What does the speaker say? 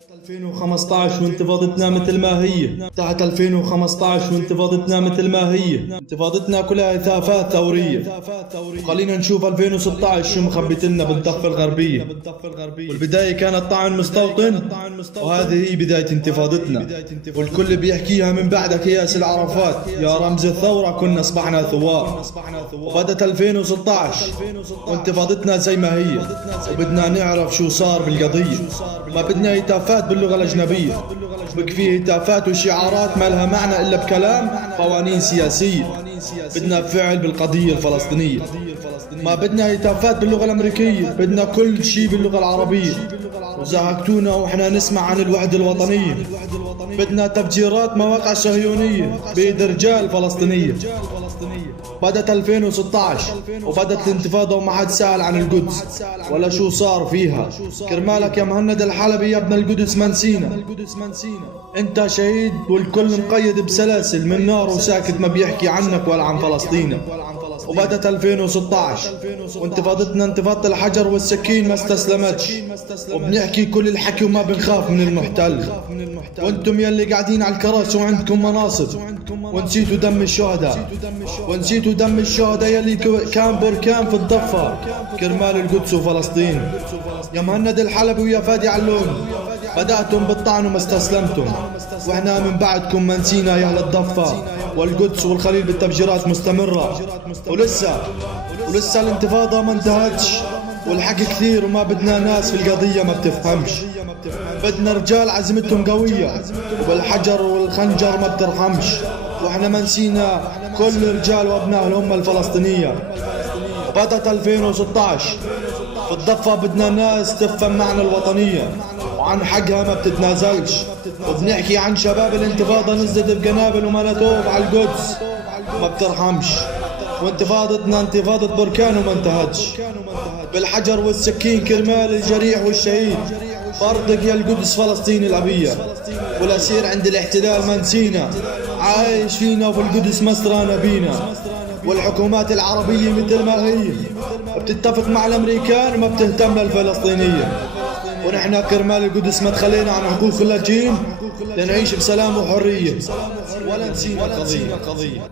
2015 وانتفاضتنا مثل ما هي. تحت 2015 وانتفاضتنا مثل ما هي. انتفاضتنا كلها هتافات ثورية. خلينا نشوف 2016 شو مخبت لنا بالضفة الغربية. والبداية كانت طعن مستوطن، وهذه هي بداية انتفاضتنا، والكل بيحكيها من بعدك يا ياسر عرفات. يا رمز الثورة كنا اصبحنا ثوار. وبدت 2016 وانتفاضتنا زي ما هي، وبدنا نعرف شو صار بالقضية. ما بدنا هتافات باللغة الأجنبية، بكفي هتافات وشعارات ما لها معنى إلا بكلام قوانين سياسية. بدنا فعل بالقضية الفلسطينية. ما بدنا هتافات باللغة الأمريكية، بدنا كل شيء باللغة العربية. وزهقتونا وإحنا نسمع عن الوحدة الوطنية. بدنا تفجيرات مواقع صهيونية بيد رجال فلسطينية. بدت 2016 وبدت الانتفاضة وما حد سأل عن القدس ولا شو صار فيها. كرمالك يا مهند الحلبي يا ابن القدس ما نسينا. انت شهيد والكل مقيد بسلاسل من نار وساكت ما بيحكي عنك ولا عن فلسطين. وبدت 2016 وانتفاضتنا انتفاضة الحجر والسكين ما استسلمتش، وبنحكي كل الحكي وما بنخاف من المحتل. وانتم يلي قاعدين على الكراسي وعندكم مناصب ونسيتوا دم الشهداء، ونسيتوا دم الشهداء يلي كان بركان في الضفة كرمال القدس وفلسطين. يا مهند الحلبي ويا فادي علون، بدأتم بالطعن وما استسلمتم، واحنا من بعدكم ما نسينا يا اهل الضفة والقدس والخليل بالتفجيرات مستمرة. ولسه الانتفاضة ما انتهتش، والحكي كثير وما بدنا ناس في القضية ما بتفهمش. بدنا رجال عزمتهم قوية وبالحجر والخنجر ما بترحمش. واحنا ما نسينا كل رجال وابناء الأمة الفلسطينية. بدت 2016 في الضفة بدنا ناس تفهم معنى الوطنية وعن حقها ما بتتنازلش. وبنحكي عن شباب الانتفاضة نزلت بقنابل ومناتوب على القدس ما بترحمش. وانتفاضتنا انتفاضة بركان وما انتهتش، بالحجر والسكين كرمال الجريح والشهيد. برضك يا القدس فلسطين الأبية، والأسير عند الاحتلال ما نسينا. عايش فينا وفي القدس مسرانا بينا. والحكومات العربية مثل ما هي بتتفق مع الأمريكان وما بتهتم للفلسطينية. ونحن كرمال القدس ما تخلينا عن حقوق اللاجئين لنعيش بسلام وحرية، ولا نسينا القضية.